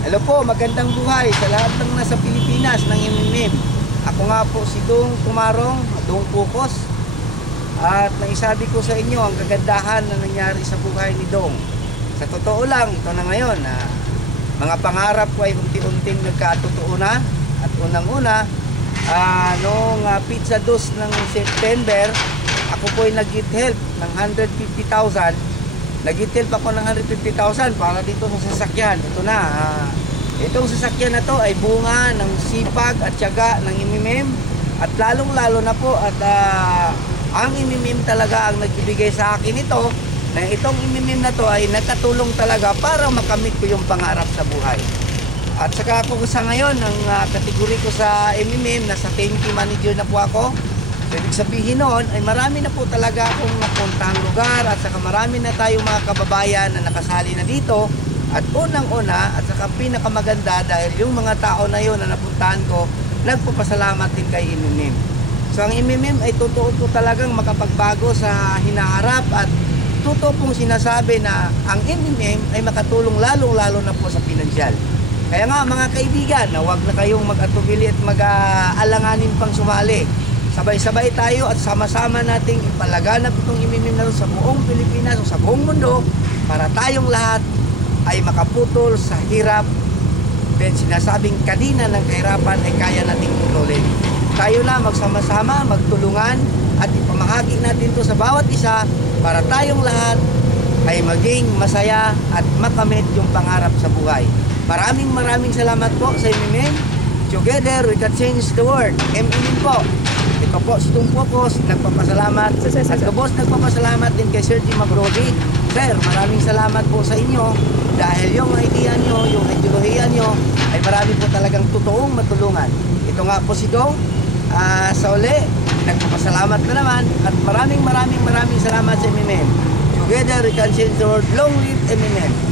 Hello po, magandang buhay sa lahat ng nasa Pilipinas ng MMM. Ako nga po si Dong Tumarong, Dong Pukos. At naisabi ko sa inyo ang kagandahan na nangyari sa buhay ni Dong. Sa totoo lang, ito na ngayon na mga pangarap ko ay unti-unting nagkatotoo na. At unang-una, noong pizza dos ng September, ako po ay nag-get help ng 150,000. Nag-get help ako ng 150,000 para dito sa sasakyan. Ito na, itong sasakyan na to ay bunga ng sipag at tiyaga ng MMM. At lalong-lalo na po at ang MMM talaga ang nagbibigay sa akin ito, na itong MMM na to ay nagkatulong talaga para makamit ko yung pangarap sa buhay. At saka ako sa ngayon, ang kategori ko sa MMM, nasa team manager na po ako. So, ibig sabihin noon ay marami na po talaga akong napuntahang lugar at saka marami na tayong mga kababayan na nakasali na dito. At unang-una at saka pinakamaganda dahil yung mga tao na yon na napuntahan ko, nagpapasalamat din kay MMM. So ang MMM ay totoo po talagang makapagbago sa hinaharap at totoo pong sinasabi na ang MMM ay makatulong lalong-lalo na po sa pinansyal. Kaya nga mga kaibigan, na huwag na kayong mag-atubili at mag-aalanganin pang sumali. Sabay-sabay tayo at sama-sama nating ipalaganap itong MMM na sa buong Pilipinas o sa buong mundo para tayong lahat ay makaputol sa hirap. Then sinasabing kadina ng kahirapan ay kaya nating putulin. Tayo na magsama-sama, magtulungan at ipamahagi natin to sa bawat isa para tayong lahat ay maging masaya at makamit yung pangarap sa buhay. Maraming salamat po sa MMM. Together we can change the world. MMM po. Ito po si Dong Pukos, nagpapasalamat. At kabos, nagpapasalamat din kay Sir Jim Mabrodi. Sir, maraming salamat po sa inyo dahil yung idea nyo, yung ideolohiya nyo ay marami po talagang totoong matulungan. Ito nga po si Dong. Sa uli, nagpapasalamat na naman at maraming salamat sa MMM. Together we can change the world. Long live MMM.